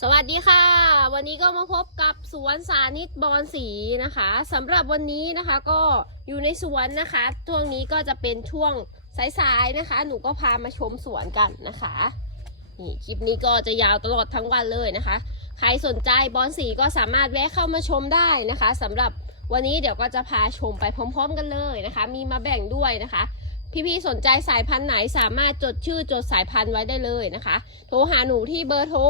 สวัสดีค่ะ วันนี้ก็มาพบกับสวนสานิตบอนสีนะคะสำหรับวันนี้นะคะก็อยู่ในสวนนะคะช่วงนี้ก็จะเป็นช่วงสายๆนะคะ หนูก็พามาชมสวนกันนะคะนี่คลิปนี้ก็จะยาวตลอดทั้งวันเลยนะคะ ใครสนใจบอนสีก็สามารถแวะเข้ามาชมได้นะคะสำหรับวันนี้เดี๋ยวก็จะพาชมไปพร้อม ๆ กันเลยนะคะ มีมาแบ่งด้วยนะคะ พี่ๆสนใจสายพันธุ์ไหนสามารถจดชื่อจดสายพันธุ์ไว้ได้เลยนะคะ โทรหาหนูที่เบอร์โทร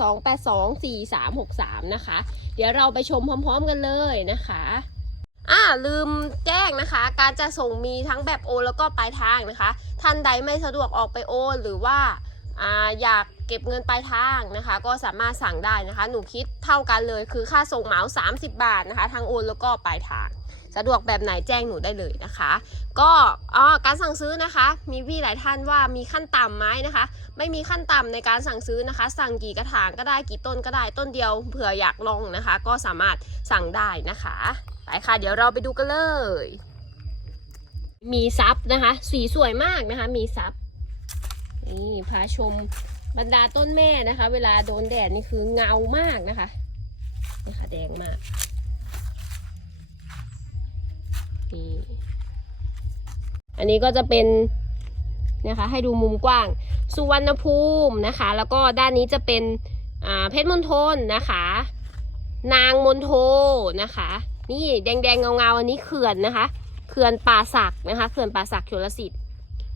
0642824363 นะคะ เดี๋ยวเราไปชมพร้อมๆกันเลยนะคะอ่าลืมแจ้งนะคะ การจะส่งมีทั้งแบบโอนแล้วก็ปลายทางนะคะ ท่านใดไม่สะดวกออกไปโอนหรือว่าอ่าอยากเก็บเงินปลายทางนะคะ ก็สามารถสั่งได้นะคะ หนูคิดเท่ากันเลยคือค่าส่งเหมา 30 บาทนะคะทางโอนแล้วก็ปลายทาง สะดวกแบบไหนแจ้งหนูได้เลยนะคะ ก็อ๋อการสั่งซื้อนะคะ มีพี่หลายท่านว่ามีขั้นต่ำไหมนะคะ ไม่มีขั้นต่ำในการสั่งซื้อนะคะ สั่งกี่กระถางก็ได้กี่ต้นก็ได้ต้นเดียวเผื่ออยากลองนะคะ ก็สามารถสั่งได้นะคะไปค่ะ เดี๋ยวเราไปดูกันเลย มีซับนะคะ สีสวยมากนะคะ มีซับนี่พาชมบรรดาต้นแม่นะคะ เวลาโดนแดดนี่คือเงามากนะคะนี่ค่ะแดงมาก นี่อันนี้ก็จะเป็นนะคะให้ดูมุมกว้าง สุวรรณภูมินะคะ แล้วก็ด้านนี้จะเป็นเพชรมณฑลนะคะ นางมณฑลนะคะ นี่แดงๆเงาๆอันนี้เขื่อนนะคะ เขื่อนป่าสักนะคะเขื่อนป่าสักชลสิทธิ์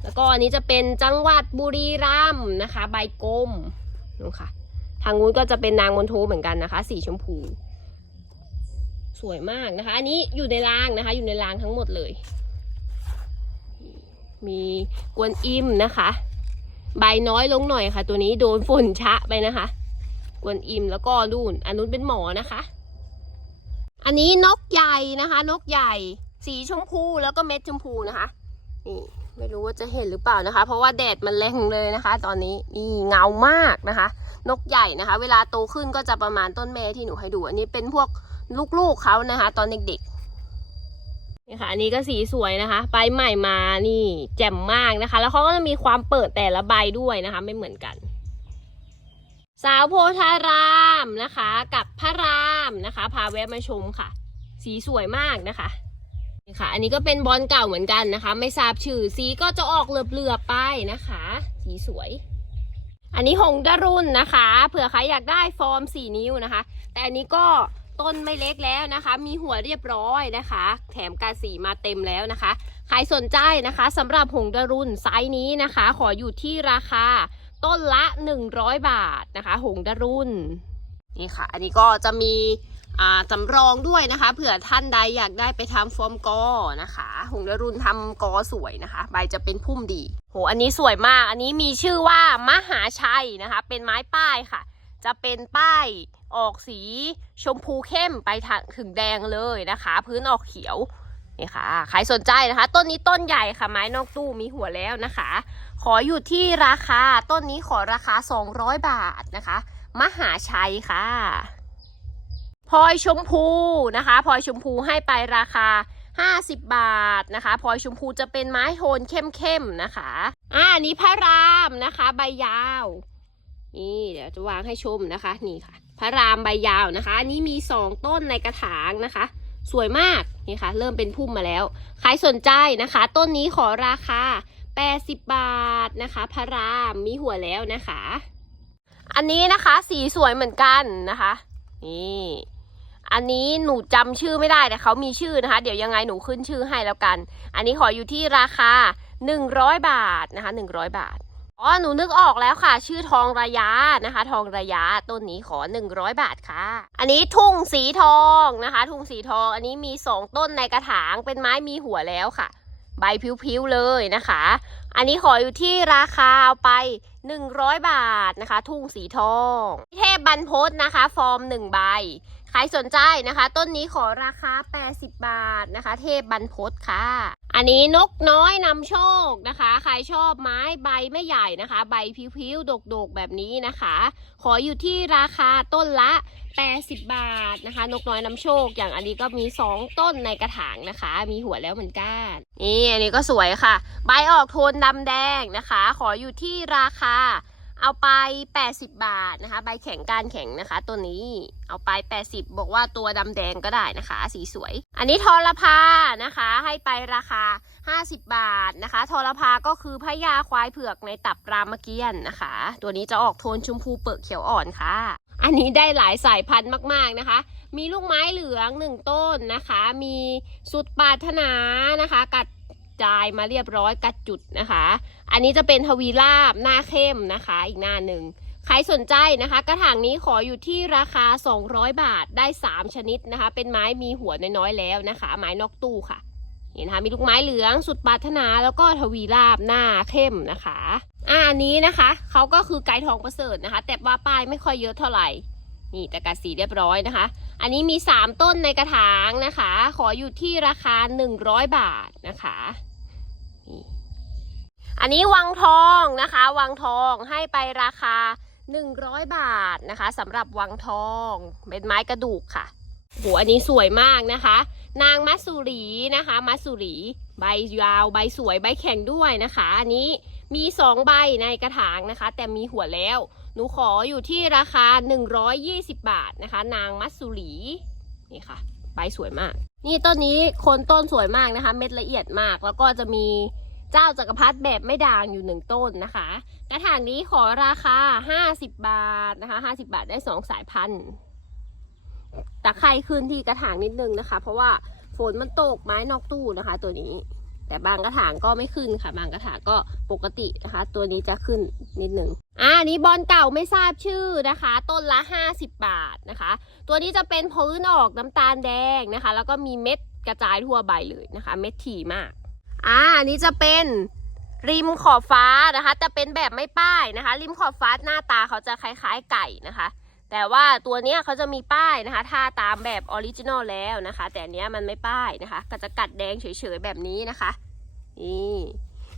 แล้วก็อันนี้จะเป็นจังหวัดบุรีรัมย์นะคะ ใบกลมนู่นค่ะทางนู้นก็จะเป็นนางมณฑลเหมือนกันนะคะ สีชมพู วยมากนะคะ อันนี้อยู่ในรางนะคะ อยู่ในรางทั้งหมดเลย มีกวนอิมนะคะ ใบน้อยลงหน่อยค่ะ ตัวนี้โดนฝนชะไปนะคะ กวนอิมแล้วก็นู่นอันนู้นเป็นหมอนะคะ อันนี้นกใหญ่นะคะ นกใหญ่ สีชมพูแล้วก็เม็ดชมพูนะคะนี่ไม่รู้ว่าจะเห็นหรือเปล่านะคะ เพราะว่าแดดมันแรงเลยนะคะ ตอนนี้นี่เงามากนะคะ นกใหญ่นะคะ เวลาโตขึ้นก็จะประมาณต้นแม่ที่หนูให้ดู อันนี้เป็นพวก ลูกๆเขานะคะ ตอนเด็กๆนี่ค่ะอันนี้ก็สีสวยนะคะใบใหม่มานี่ แจ่มมากนะคะ แล้วเขาก็จะมีความเปิดแต่ละใบด้วยนะคะ ไม่เหมือนกัน สาวโพธารามนะคะ กับพระรามนะคะ พาแวะมาชมค่ะ สีสวยมากนะคะนี่ค่ะ อันนี้ก็เป็นบอลเก่าเหมือนกันนะคะ ไม่ทราบชื่อสีก็จะออกเหลือบๆไปนะคะ สีสวยอันนี้หงดารุนนะคะ เผื่อใครอยากได้ฟอร์ม 4 นิ้วนะคะ แต่อันนี้ก็ ต้นไม่เล็กแล้วนะคะ มีหัวเรียบร้อยนะคะ แถมกาสีมาเต็มแล้วนะคะ ใครสนใจนะคะสำหรับหงดารุนไซส์นี้นะคะ ขออยู่ที่ราคาต้นละ 100 บาทนะคะ หงดารุนนี่ค่ะ อันนี้ก็จะมีสำรองด้วยนะคะเผื่อท่านใดอยากได้ไปทำฟอร์มกอนะคะ หงดารุนทำกอสวยนะคะ ใบจะเป็นพุ่มดีโหอันนี้สวยมาก อันนี้มีชื่อว่ามหาชัยนะคะ เป็นไม้ป้ายค่ะ จะเป็นป้าย ออกสีชมพูเข้มไปถึงแดงเลยนะคะ พื้นออกเขียวนี่ค่ะใครสนใจนะคะ ต้นนี้ต้นใหญ่ค่ะไม้นอกตู้มีหัวแล้วนะคะ ขออยู่ที่ราคาต้นนี้ขอราคา 200 บาทนะคะ มหาชัยค่ะพลอยชมพูนะคะพลอยชมพูให้ไปราคา 50 บาทนะคะพลอยชมพูจะเป็นไม้โทนเข้มๆนะคะอ่านนี้พระรามนะคะ ใบยาว นี่เดี๋ยวจะวางให้ชมนะคะ นี่ค่ะ พระรามใบยาวนะคะ อันนี้มี 2 ต้นในกระถางนะคะ สวยมากนี่ค่ะ เริ่มเป็นพุ่มมาแล้ว ใครสนใจนะคะ ต้นนี้ขอราคา 80 บาทนะคะ พระรามมีหัวแล้วนะคะ อันนี้นะคะสีสวยเหมือนกันนะคะนี่อันนี้หนูจำชื่อไม่ได้แต่เขามีชื่อนะคะ เดี๋ยวยังไงหนูขึ้นชื่อให้แล้วกัน อันนี้ขออยู่ที่ราคา 100 บาทนะคะ 100 บาท อ๋อ หนูนึกออกแล้วค่ะ ชื่อทองระยะนะคะ ทองระยะต้นนี้ขอ 100 บาทค่ะ อันนี้ทุ่งสีทองนะคะ ทุ่งสีทอง อันนี้มี 2 ต้นในกระถาง เป็นไม้มีหัวแล้วค่ะ ใบพิ้วๆเลยนะคะ อันนี้ขออยู่ที่ราคาเอาไป 100 บาทนะคะ ทุ่งสีทอง เทพบรรพตนะคะ ฟอร์ม 1 ใบ ใครสนใจนะคะ ต้นนี้ขอราคา 80 บาทนะคะ เทพบรรพตค่ะ อันนี้นกน้อยนำโชคนะคะ ใครชอบไม้ใบไม่ใหญ่นะคะ ใบพิ้วๆดกๆแบบนี้นะคะ ขออยู่ที่ราคาต้นละ 80 บาทนะคะ นกน้อยนำโชค อย่างอันนี้ก็มี 2 ต้นในกระถางนะคะ มีหัวแล้วเหมือนกันนี่อันนี้ก็สวยค่ะ ใบออกโทนดำแดงนะคะ ขออยู่ที่ราคา เอาไป 80 บาทนะคะ ใบแข็งการแข็งนะคะ ตัวนี้เอาไป 80 บอกว่าตัวดำแดงก็ได้นะคะ สีสวย อันนี้ทอรพานะคะ ให้ไปราคา 50 บาทนะคะทอรพาก็คือพญาควายเผือกในตับรามเกียรตินะคะ ตัวนี้จะออกโทนชมพูเปลือกเขียวอ่อนค่ะ อันนี้ได้หลายสายพันธุ์มาก ๆนะคะ มีลูกไม้เหลืองหนึ่งต้นนะคะ มีสุดปารถนานะคะ กัด จายมาเรียบร้อยกัดจุดนะคะ อันนี้จะเป็นทวีราบหน้าเข้มนะคะ อีกหน้าหนึ่งใครสนใจนะคะ กระถางนี้ขออยู่ที่ราคา 200 บาทได้ 3 ชนิดนะคะ เป็นไม้มีหัวน้อยๆแล้วนะคะ ไม้นอกตู้ค่ะเห็นนะคะมีลูกไม้เหลืองสุดปรารถนาแล้วก็ทวีราบหน้าเข้มนะคะอ่าอันนี้นะคะเขาก็คือไก่ทองประเสริฐนะคะ แต่ว่าป้ายไม่ค่อยเยอะเท่าไหร่ นี่ต่กัดสีเรียบร้อยนะคะ อันนี้มี 3 ต้นในกระถางนะคะ ขออยู่ที่ราคา 100 บาทนะคะนี่อันนี้วังทองนะคะ วังทองให้ไปราคา 100 บาทนะคะสำหรับวังทองเป็นไม้กระดูกค่ะโหอันนี้สวยมากนะคะ นางมัสสุรีนะคะมัสสุรีใบยาวใบสวยใบแข็งด้วยนะคะ อันนี้มี 2 ใบในกระถางนะคะ แต่มีหัวแล้ว หนูขออยู่ที่ราคา 120 บาทนะคะ นางมัสสุรีนี่ค่ะใบสวยมาก นี่ต้นนี้คนต้นสวยมากนะคะ เม็ดละเอียดมาก แล้วก็จะมีเจ้าจักรพรรดิแบบไม่ด่างอยู่หนึ่งต้นนะคะ กระถางนี้ขอราคา 50 บาทนะคะ 50 บาทได้ 2 สายพันธุ์ตะไคร่ขึ้นที่กระถางนิดนึงนะคะ เพราะว่าฝนมันตกไม้นอกตู้นะคะ ตัวนี้ แต่บางกระถางก็ไม่ขึ้นค่ะ บางกระถางก็ปกตินะคะ ตัวนี้จะขึ้นนิดหนึ่งอ่านี้บอลเก่าไม่ทราบชื่อนะคะ ต้นละ 50 บาทนะคะ ตัวนี้จะเป็นพื้นออกน้ำตาลแดงนะคะ แล้วก็มีเม็ดกระจายทั่วใบเลยนะคะ เม็ดถี่มากอ่าอันนี้จะเป็นริมขอบฟ้านะคะจะเป็นแบบไม่ป้ายนะคะ ริมขอบฟ้าหน้าตาเขาจะคล้ายๆไก่นะคะ แต่ว่าตัวเนี้ยเขาจะมีป้ายนะคะถ้าตามแบบออริจินอลแล้วนะคะ แต่อันเนี้ยมันไม่ป้ายนะคะ ก็จะกัดแดงเฉยๆแบบนี้นะคะนี่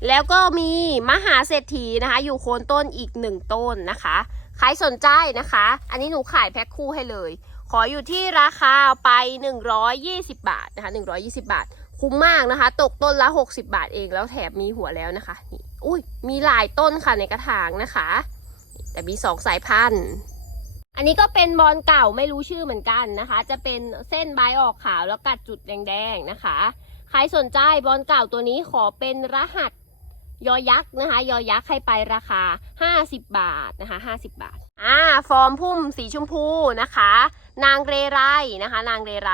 แล้วก็มีมหาเศรษฐีนะคะ อยู่โคนต้นอีกหนึ่งต้นนะคะใครสนใจนะคะ อันนี้หนูขายแพ็คคู่ให้เลย ขออยู่ที่ราคาไป 120 บาทนะคะ 120 บาท คุ้มมากนะคะ ตกต้นละ 60 บาทเองแล้วแถมมีหัวแล้วนะคะนี่อุ้ยมีหลายต้นค่ะในกระถางนะคะ แต่มีสองสายพันธุ์ อันนี้ก็เป็นบอลเก่าไม่รู้ชื่อเหมือนกันนะคะ จะเป็นเส้นใบออกขาวแล้วกัดจุดแดงๆนะคะ ใครสนใจบอลเก่าตัวนี้ขอเป็นรหัสยอยักษ์นะคะ ยอยักษ์ให้ไปราคา 50 บาทนะคะ 50 บาท อ่า ฟอร์มพุ่มสีชมพูนะคะ นางเรไรนะคะ นางเรไร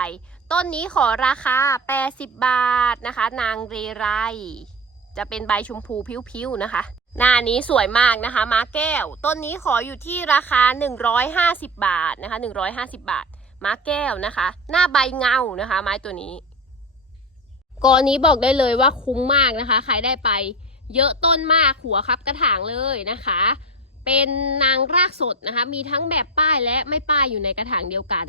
ต้นนี้ขอราคา 80 บาทนะคะ นางเรไร จะเป็นใบชมพูผิวๆนะคะ หน้านี้สวยมากนะคะ ม้าแก้ว ต้นนี้ขออยู่ที่ราคา 150 บาทนะคะ 150 บาท ม้าแก้วนะคะ หน้าใบเงานะคะ ไม้ตัวนี้กอนี้บอกได้เลยว่าคุ้มมากนะคะ ใครได้ไป เยอะต้นมากหัวครับกระถางเลยนะคะ เป็นนางรากสดนะคะ มีทั้งแบบป้ายและไม่ป้ายอยู่ในกระถางเดียวกัน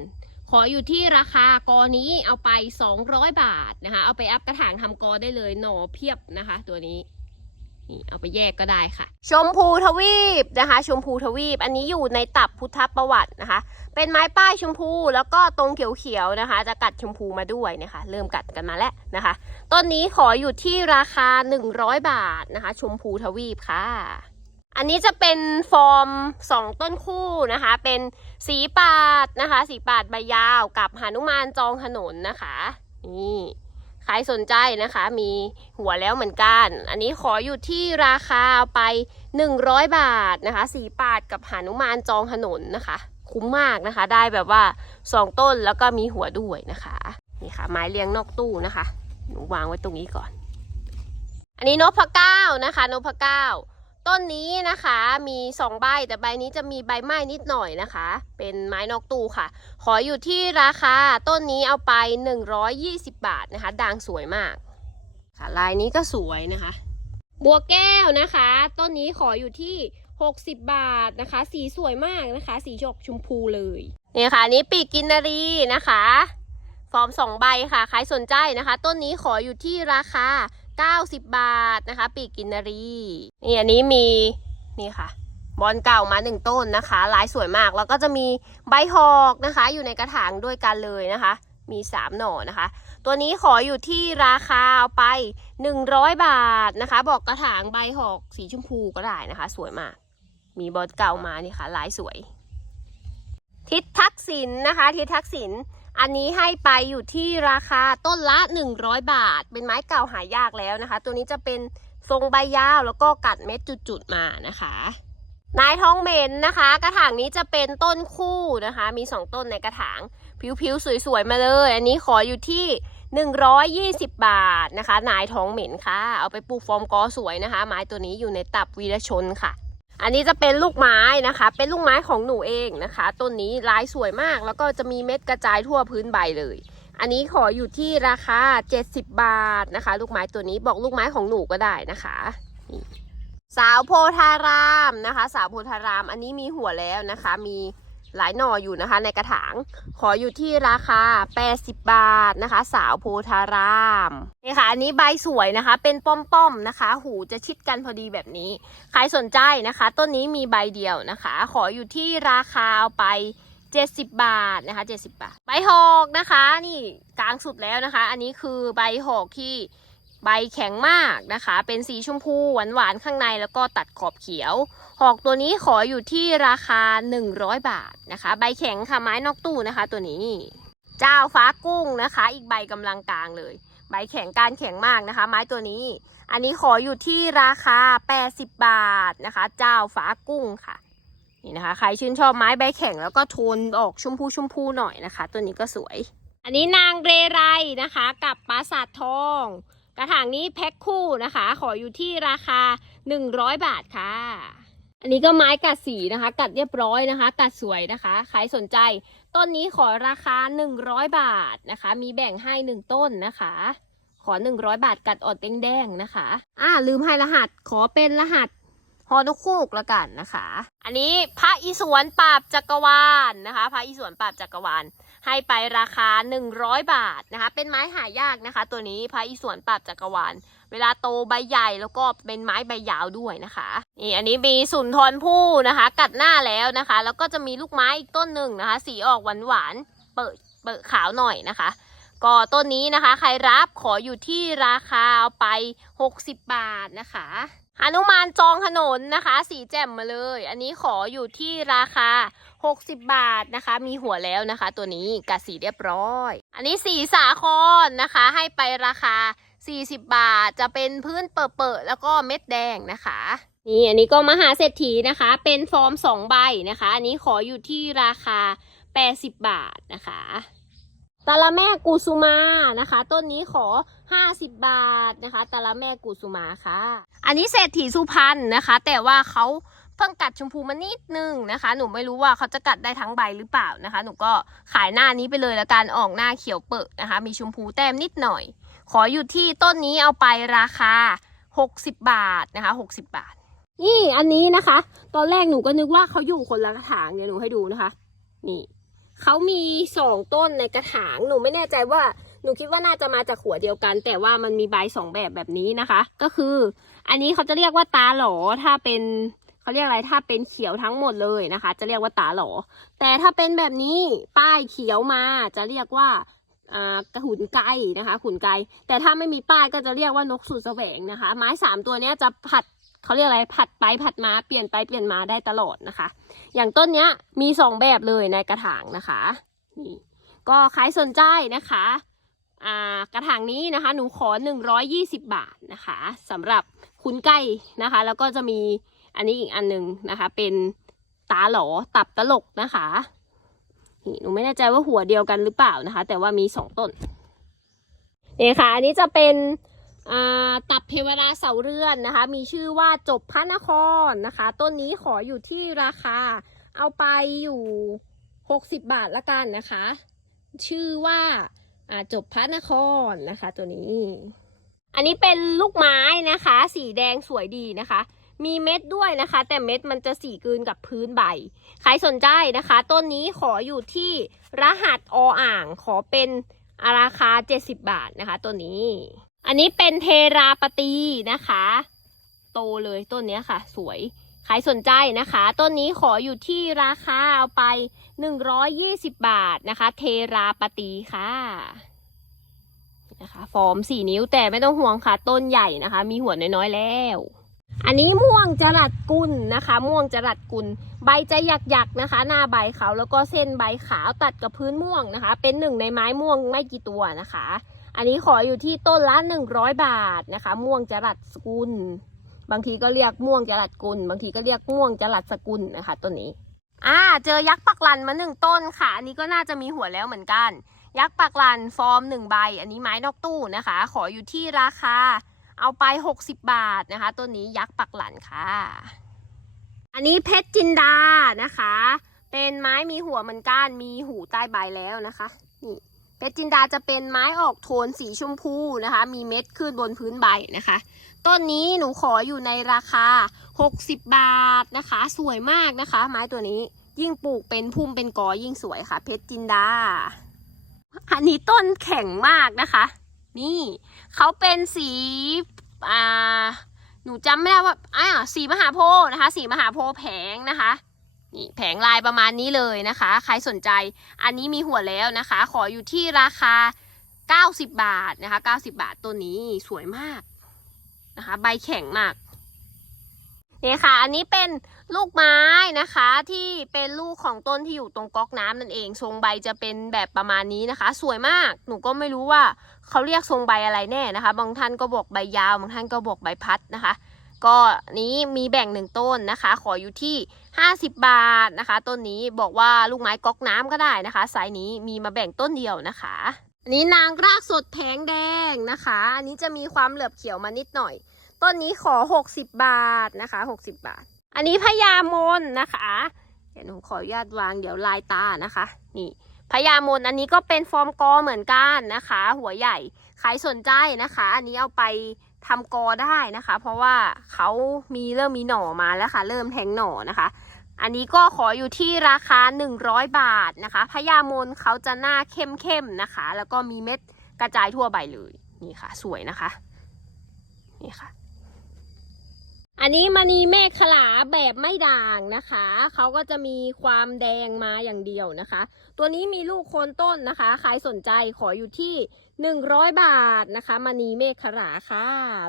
ขออยู่ที่ราคากอนี้เอาไป 200 บาทนะคะ เอาไปอัพกระถางทำกอได้เลยหน่อเพียบนะคะ ตัวนี้นี่เอาไปแยกก็ได้ค่ะ ชมพูทวีปนะคะ ชมพูทวีป อันนี้อยู่ในตับพุทธประวัตินะคะ เป็นไม้ป้ายชมพูแล้วก็ตรงเขียวๆนะคะ จะกัดชมพูมาด้วยนะคะ เริ่มกัดกันมาแล้วนะคะต้นนี้ขออยู่ที่ราคา 100 บาทนะคะ ชมพูทวีปค่ะ อันนี้จะเป็นฟอร์ม2ต้นคู่นะคะ เป็นสีปาดนะคะ สีปาดใบยาวกับหานุมานจองถนนนะคะ นี่ใครสนใจนะคะ มีหัวแล้วเหมือนกัน อันนี้ขออยู่ที่ราคาไป 100 บาทนะคะ สีปาดกับหานุมานจองถนนนะคะ คุ้มมากนะคะ ได้แบบว่า 2 ต้นแล้วก็มีหัวด้วยนะคะ นี่ค่ะ ไม้เลี้ยงนอกตู้นะคะ หนูวางไว้ตรงนี้ก่อน อันนี้นพเก้านะคะนพเก้า ต้นนี้นะคะมีสองใบแต่ใบนี้จะมีใบไม้นิดหน่อยนะคะ เป็นไม้นอกตู้ค่ะ ขออยู่ที่ราคาต้นนี้เอาไป 120 บาทนะคะด่างสวยมากค่ะลายนี้ก็สวยนะคะ บัวแก้วนะคะ ต้นนี้ขออยู่ที่ 60 บาทนะคะ สีสวยมากนะคะ สีจกชมพูเลยเนี่ยค่ะนี้ปีกกินนารีนะคะ ฟอร์มสองใบค่ะใครสนใจนะคะ ต้นนี้ขออยู่ที่ราคา 90 บาทนะคะ ปีกกินนารีนี่อันนี้มีนี่ค่ะ บอลเก่ามาหนึ่งต้นนะคะลายสวยมาก แล้วก็จะมีใบหอกนะคะ อยู่ในกระถางด้วยกันเลยนะคะ มี 3 หน่อนะคะ ตัวนี้ขออยู่ที่ราคาเอาไป 100 บาทนะคะ บอกกระถางใบหอกสีชมพูก็ได้นะคะ สวยมาก มีบอสเก่ามานี่ค่ะลายสวย ทิศทักษิณนะคะ ทิศทักษิณ อันนี้ให้ไปอยู่ที่ราคาต้นละ 100 บาท เป็นไม้เก่าหายากแล้วนะคะ ตัวนี้จะเป็นทรงใบยาวแล้วก็กัดเม็ดจุดๆมานะคะ นายทองเหม็นนะคะ กระถางนี้จะเป็นต้นคู่นะคะ มี 2 ต้นในกระถาง ผิวๆ สวยๆ มาเลย อันนี้ขออยู่ที่ 120 บาทนะคะ นายทองเหม็นค่ะ เอาไปปลูกฟอร์มกอสวยนะคะ ไม้ตัวนี้อยู่ในตับวีรชนค่ะ อันนี้จะเป็นลูกไม้นะคะ เป็นลูกไม้ของหนูเองนะคะ ต้นนี้ลายสวยมาก แล้วก็จะมีเม็ดกระจายทั่วพื้นใบเลย อันนี้ขออยู่ที่ราคา 70 บาทนะคะ ลูกไม้ตัวนี้บอกลูกไม้ของหนูก็ได้นะคะสาวโพธารามนะคะ สาวโพธาราม อันนี้มีหัวแล้วนะคะ มี หลายหน่ออยู่นะคะ ในกระถาง ขออยู่ที่ราคา 80 บาทนะคะ สาวโพธารามนี่ค่ะอันนี้ใบสวยนะคะ เป็นป้อมๆนะคะ หูจะชิดกันพอดีแบบนี้ ใครสนใจนะคะ ต้นนี้มีใบเดียวนะคะ ขออยู่ที่ราคาเอาไป70 บาทนะคะ 70 บาท ใบหอกนะคะ นี่กลางสุดแล้วนะคะ อันนี้คือใบหอกที่ ใบแข็งมากนะคะ เป็นสีชมพูหวานๆข้างในแล้วก็ตัดขอบเขียว หอกตัวนี้ขออยู่ที่ราคา 100 บาทนะคะ ใบแข็งค่ะไม้นอกตู้นะคะ ตัวนี้ เจ้าฟ้ากุ้งนะคะ อีกใบกำลังกลางเลย ใบแข็งการแข็งมากนะคะ ไม้ตัวนี้ อันนี้ขออยู่ที่ราคา 80 บาทนะคะ เจ้าฟ้ากุ้งค่ะนี่นะคะ ใครชื่นชอบไม้ใบแข็งแล้วก็โทนออกชมพูชมพูหน่อยนะคะ ตัวนี้ก็สวย อันนี้นางเรไรนะคะ กับปราสาททอง กระถางนี้แพ็คคู่นะคะ ขออยู่ที่ราคา 100 บาทค่ะ อันนี้ก็ไม้กัดสีนะคะ กัดเรียบร้อยนะคะ กัดสวยนะคะใครสนใจ ต้นนี้ขอราคา 100 บาทนะคะ มีแบ่งให้ 1 ต้นนะคะ ขอ 100 บาทกัดออดแดงๆนะคะ อ่าลืมให้รหัสขอเป็นรหัสฮอนกคูกละกันนะคะ อันนี้พระอิศวรปราบจักรวาลนะคะ พระอิศวรปราบจักรวาล ให้ไปราคา 100 บาทนะคะ เป็นไม้หายากนะคะ ตัวนี้พระอิศวรปราบจักรวาล เวลาโตใบใหญ่แล้วก็เป็นไม้ใบยาวด้วยนะคะ นี่อันนี้มีสุนทรภู่นะคะ กัดหน้าแล้วนะคะ แล้วก็จะมีลูกไม้อีกต้นหนึ่งนะคะ สีออกหวานหวานๆเปิดเปิดขาวหน่อยนะคะ ก็ต้นนี้นะคะ ใครรับขออยู่ที่ราคาเอาไป 60 บาทนะคะ หนุมานจองถนนนะคะ สีแจ่มมาเลย อันนี้ขออยู่ที่ราคา 60 บาทนะคะ มีหัวแล้วนะคะ ตัวนี้กัดสีเรียบร้อย อันนี้สีสาครนะคะ ให้ไปราคา 40 บาทจะเป็นพื้นเปิดๆแล้วก็เม็ดแดงนะคะนี่อันนี้ก็มหาเศรษฐีนะคะ เป็นฟอร์ม 2 ใบนะคะ อันนี้ขออยู่ที่ราคา 80 บาทนะคะ ตะละแม่กุสุมานะคะ ต้นนี้ขอ 50 บาทนะคะตะละแม่กุสุมาค่ะ อันนี้เศรษฐีสุพรรณนะคะ แต่ว่าเขาเพิ่งกัดชมพูมานิดนึงนะคะ หนูไม่รู้ว่าเขาจะกัดได้ทั้งใบหรือเปล่านะคะ หนูก็ขายหน้านี้ไปเลยละกันออกหน้าเขียวเปิดนะคะ มีชมพูแต้มนิดหน่อย ขออยู่ที่ต้นนี้เอาไปราคา 60 บาทนะคะ 60 บาท นี่อันนี้นะคะ ตอนแรกหนูก็นึกว่าเขาอยู่คนละกระถางเดี๋ยวหนูให้ดูนะคะ นี่ เขามีสองต้นในกระถาง หนูไม่แน่ใจว่า หนูคิดว่าน่าจะมาจากหัวเดียวกัน แต่ว่ามันมีใบสองแบบแบบนี้นะคะ ก็คือ อันนี้เขาจะเรียกว่าตาหลอถ้าเป็นเขาเรียกอะไรถ้าเป็นเขียวทั้งหมดเลยนะคะ จะเรียกว่าตาหลอแต่ถ้าเป็นแบบนี้ป้ายเขียวมาจะเรียกว่าอ่ากระหุนไก่นะคะ ขุนไก่แต่ถ้าไม่มีป้ายก็จะเรียกว่านกสูตรแสวงนะคะ ไม้สามตัวเนี้ยจะผัด เขาเรียกอะไรผัดไปผัดมาเปลี่ยนไปเปลี่ยนมาได้ตลอดนะคะ อย่างต้นเนี้ยมีสองแบบเลยในกระถางนะคะนี่ก็ใครสนใจนะคะอ่ากระถางนี้นะคะ หนูขอ 120 บาทนะคะสำหรับขุนไก่นะคะ แล้วก็จะมีอันนี้อีกอันหนึ่งนะคะ เป็นตาหลอตับตลกนะคะนี่หนูไม่แน่ใจว่าหัวเดียวกันหรือเปล่านะคะ แต่ว่ามีสองต้นนี่ค่ะ อันนี้จะเป็น ตับเทวดาเสาเรือนนะคะ มีชื่อว่าจบพระนครนะคะ ต้นนี้ขออยู่ที่ราคา เอาไปอยู่หกสิบบาทละกันนะคะ ชื่อว่าจบพระนครนะคะ ตัวนี้ อันนี้เป็นลูกไม้นะคะ สีแดงสวยดีนะคะ มีเม็ดด้วยนะคะ แต่เม็ดมันจะสีกืนกับพื้นใบ ใครสนใจนะคะ ต้นนี้ขออยู่ที่รหัสออ่างขอเป็นราคา 70 บาทนะคะต้นนี้ อันนี้เป็นเทราปตีนะคะ โตเลยต้นนี้ค่ะ สวยใครสนใจนะคะ ต้นนี้ขออยู่ที่ราคาเอาไป 120 บาทนะคะ เทราปตีค่ะนะคะฟอร์ม4นิ้วแต่ไม่ต้องห่วงค่ะ ต้นใหญ่นะคะ มีหัวน้อยๆแล้ว อันนี้ม่วงจรัดกุลนะคะ ม่วงจรัดกุล ใบจะหยักๆนะคะ หน้าใบขาวแล้วก็เส้นใบขาวตัดกับพื้นม่วงนะคะ เป็นหนึ่งในไม้ม่วงไม่กี่ตัวนะคะ อันนี้ขออยู่ที่ต้นละหนึ่งร้อยบาทนะคะ ม่วงจรัดสกุล บางทีก็เรียกม่วงจรัดกุล บางทีก็เรียกม่วงจรัดสกุลนะคะต้นนี้อ่าเจอยักษ์ปักลันมาหนึ่งต้นค่ะ อันนี้ก็น่าจะมีหัวแล้วเหมือนกัน ยักษ์ปักลันฟอร์มหนึ่งใบ อันนี้ไม้นอกตู้นะคะ ขออยู่ที่ราคา เอาไป 60 บาทนะคะต้นนี้ยักษ์ปักหลันค่ะ อันนี้เพชรจินดานะคะ เป็นไม้มีหัวเหมือนกัน มีหูใต้ใบแล้วนะคะ เพชรจินดาจะเป็นไม้ออกโทนสีชมพูนะคะ มีเม็ดขึ้นบนพื้นใบนะคะ ต้นนี้หนูขออยู่ในราคา 60 บาทนะคะ สวยมากนะคะ ไม้ตัวนี้ยิ่งปลูกเป็นพุ่มเป็นกอยิ่งสวยค่ะ เพชรจินดา อันนี้ต้นแข็งมากนะคะ นี่เขาเป็นสีอ่าหนูจำไม่ได้ว่าอ่าสีมหาโพธิ์นะคะ สีมหาโพธิ์แผงนะคะ นี่แผงลายประมาณนี้เลยนะคะ ใครสนใจอันนี้มีหัวแล้วนะคะ ขออยู่ที่ราคา 90 บาทนะคะ 90 บาทตัวนี้สวยมากนะคะ ใบแข็งมากนี่ค่ะ อันนี้เป็นลูกไม้นะคะที่เป็นลูกของต้นที่อยู่ตรงก๊อกน้ำนั่นเอง ทรงใบจะเป็นแบบประมาณนี้นะคะ สวยมาก หนูก็ไม่รู้ว่าเขาเรียกทรงใบอะไรแน่นะคะ บางท่านก็บอกใบยาว บางท่านก็บอกใบพัดนะคะ ก็นี้มีแบ่งหนึ่งต้นนะคะ ขออยู่ที่ 50 บาทนะคะ ต้นนี้บอกว่าลูกไม้ก๊อกน้ำก็ได้นะคะไซส์นี้มีมาแบ่งต้นเดียวนะคะอันนี้นางรากสดแผงแดงนะคะ อันนี้จะมีความเหลือบเขียวมานิดหน่อย ต้นนี้ขอ 60 บาทนะคะ 60 บาท อันนี้พญามนนะคะเดี๋ยวหนูขออนุญาตวางเดี๋ยวลายตานะคะ นี่พญามนอันนี้ก็เป็นฟอร์มกอเหมือนกันนะคะ หัวใหญ่ ใครสนใจนะคะ อันนี้เอาไป ทำกอได้นะคะ เพราะว่าเขามีเริ่มมีหน่อมาแล้วค่ะ เริ่มแทงหน่อนะคะ อันนี้ก็ขออยู่ที่ราคา 100 บาทนะคะพญามนเขาจะหน้าเข้มๆนะคะ แล้วก็มีเม็ดกระจายทั่วใบเลยนี่ค่ะ สวยนะคะนี่ค่ะ อันนี้มณีเมฆขลาแบบไม่ด่างนะคะเขาก็จะมีความแดงมาอย่างเดียวนะคะ ตัวนี้มีลูกโคนต้นนะคะ ใครสนใจขออยู่ที่ 100 บาทนะคะมณีเมฆขลาค่ะ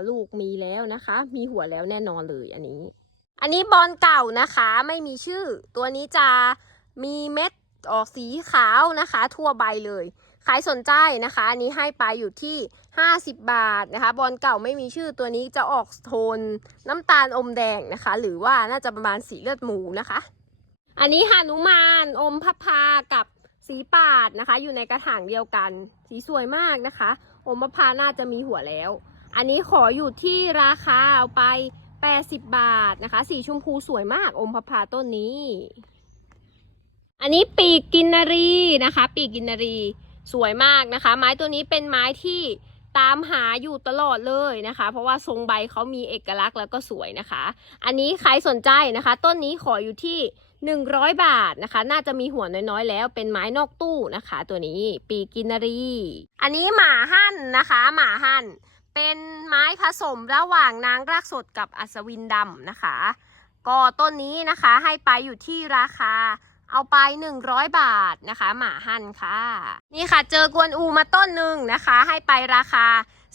ลูกมีแล้วนะคะ มีหัวแล้วแน่นอนเลยอันนี้ อันนี้บอลเก่านะคะไม่มีชื่อ ตัวนี้จะมีเม็ดออกสีขาวนะคะ ทั่วใบเลยใครสนใจนะคะ อันนี้ให้ไปอยู่ที่ 50 บาทนะคะ บอลเก่าไม่มีชื่อตัวนี้จะออกโทนน้ำตาลอมแดงนะคะ หรือว่าน่าจะประมาณสีเลือดหมูนะคะ อันนี้หานุมานอมพับพากับ สีปาดนะคะ อยู่ในกระถางเดียวกัน สีสวยมากนะคะอมพับพาน่าจะมีหัวแล้ว อันนี้ขออยู่ที่ราคาเอาไป 80 บาทนะคะ สีชมพูสวยมากอมพพาต้นนี้ อันนี้ปีกกินนารีนะคะ ปีกกินนารีสวยมากนะคะ ไม้ตัวนี้เป็นไม้ที่ตามหาอยู่ตลอดเลยนะคะ เพราะว่าทรงใบเขามีเอกลักษณ์แล้วก็สวยนะคะ อันนี้ใครสนใจนะคะ ต้นนี้ขออยู่ที่ 100 บาทนะคะ น่าจะมีหัวน้อยๆ แล้วเป็นไม้นอกตู้นะคะ ตัวนี้ปีกินารี อันนี้หมาหั่นนะคะ หมาหั่นเป็นไม้ผสมระหว่างนางรากสดกับอัศวินดำนะคะ ก็ต้นนี้นะคะให้ไปอยู่ที่ราคาเอาไป 100 บาทนะคะ หมาหั่นค่ะ นี่ค่ะเจอกวนอูมาต้นหนึ่งนะคะ ให้ไปราคา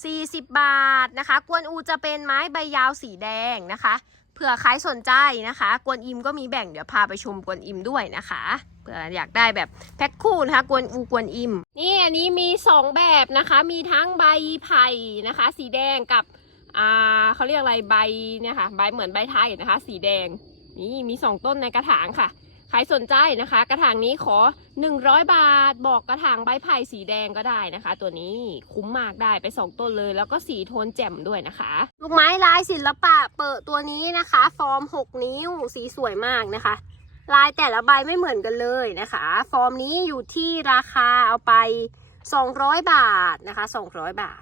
40 บาทนะคะ กวนอูจะเป็นไม้ใบยาวสีแดงนะคะ ผื่อใครสนใจนะคะ กวนอิมก็มีแบ่งเดี๋ยวพาไปชมกวนอิมด้วยนะคะเผื่ออยากได้แบบแพ็คคู่นะคะ กวนอูกวนอิม นี่อันนี้มี 2 แบบนะคะ มีทั้งใบไผ่นะคะ สีแดงกับอ่าเขาเรียกอะไรใบเนี่ยค่ะใบเหมือนใบไทยนะคะ สีแดงนี่มี 2 ต้นในกระถางค่ะ ใครสนใจนะคะ กระถางนี้ขอ 100 บาท บอกกระถางใบไผ่สีแดงก็ได้นะคะ ตัวนี้คุ้มมากได้ไป 2 ต้นเลย แล้วก็สีโทนแจ่มด้วยนะคะ ลูกไม้ลายศิลปะเปิดตัวนี้นะคะ ฟอร์ม 6 นิ้วสีสวยมากนะคะ ลายแต่ละใบไม่เหมือนกันเลยนะคะ ฟอร์มนี้อยู่ที่ราคาเอาไป 200 บาทนะคะ 200 บาท